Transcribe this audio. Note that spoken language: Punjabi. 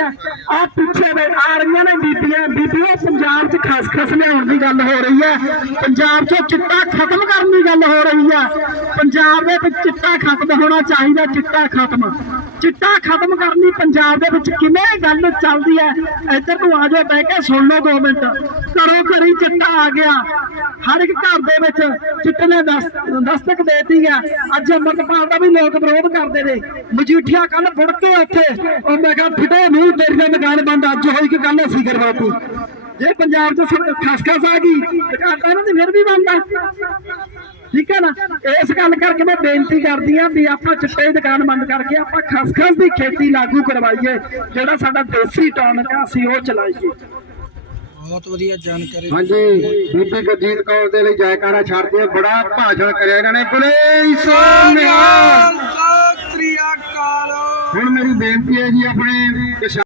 ਆ ਪਿੱਛੇ ਦੇ ਆ ਰਹੀਆਂ ਨੇ ਬੀਬੀਆਂ ਬੀਬੀਆਂ ਪੰਜਾਬ 'ਚ ਖਸਖਸ ਲਿਆਉਣ ਦੀ ਗੱਲ ਹੋ ਰਹੀ ਹੈ। ਪੰਜਾਬ 'ਚੋਂ ਚਿੱਟਾ ਖਤਮ ਕਰਨ ਦੀ ਗੱਲ ਹੋ ਰਹੀ ਹੈ। ਪੰਜਾਬ ਦੇ ਵਿੱਚ ਚਿੱਟਾ ਖਤਮ ਹੋਣਾ ਚਾਹੀਦਾ, ਚਿੱਟਾ ਖਤਮ। ਚਿੱਟਾ ਖਤਮ ਕਰਨੀ ਪੰਜਾਬ ਦੇ ਵਿੱਚ ਕਿਵੇਂ ਗੱਲ ਚੱਲਦੀ ਹੈ? ਇੱਧਰ ਨੂੰ ਆ ਜਾਓ, ਬਹਿ ਕੇ ਸੁਣ ਲਓ ਦੋ ਮਿੰਟ। ਘਰੋਂ ਘਰੀ ਚਿੱਟਾ ਆ ਗਿਆ। ਹਰ ਇੱਕ ਘਰ ਦੇ ਵਿੱਚ ਚਿੱਟੇ ਨੇ ਦਸਤਕ ਦੇਤੀ ਹੈ ਅੱਜ ਅੰਮ੍ਰਿਤਪਾਲ ਦਾ ਵੀ ਲੋਕ ਵਿਰੋਧ ਕਰਦੇ ਨੇ। ਮਜੀਠੀਆ ਕੱਲ ਫੁੜ ਕੇ ਉੱਥੇ, ਉਹ ਮੈਂ ਕਿਹਾ, ਫਿਟੇ ਮੂੰਹ ਤੇਰੀਆਂ ਦੁਕਾਨ ਬੰਦ, ਅੱਜ ਹੋਈ ਕਿ ਕੱਲ ਅਸੀਂ ਕਰਵਾਤੀ ਜੇ ਪੰਜਾਬ 'ਚ ਖਸਖਸ ਆ ਗਈ ਦੁਕਾਨ ਤਾਂ ਇਹਨਾਂ ਦੀ ਫਿਰ ਵੀ ਬੰਦ ਆ। ਠੀਕ ਹੈ ਨਾ? ਇਸ ਗੱਲ ਕਰਕੇ ਮੈਂ ਬੇਨਤੀ ਕਰਦੀ ਆ ਵੀ ਆਪਾਂ ਚਿੱਟੇ ਦੀ ਦੁਕਾਨ ਬੰਦ ਕਰਕੇ ਆਪਾਂ ਖਸਖਸ ਦੀ ਖੇਤੀ ਲਾਗੂ ਕਰਵਾਈਏ, ਜਿਹੜਾ ਸਾਡਾ ਦੇਸੀ ਟੌਨਕ ਆ ਅਸੀਂ ਉਹ ਚਲਾਈਏ। ਬਹੁਤ ਵਧੀਆ ਜਾਣਕਾਰੀ ਹਾਂਜੀ ਬੀਬੀ ਗੁਰਜੀਤ ਕੌਰ ਦੇ ਲਈ ਜੈਕਾਰਾ ਛੱਡਦੇ ਆ। ਬੜਾ ਭਾਸ਼ਣ ਕਰਿਆ ਇਹਨਾਂ ਨੇ। ਬੋਲੇ ਸੋਨਿਆ ਸਤਿ ਸ੍ਰੀ ਅਕਾਲ। ਹੁਣ ਮੇਰੀ ਬੇਨਤੀ ਹੈ ਜੀ ਆਪਣੇ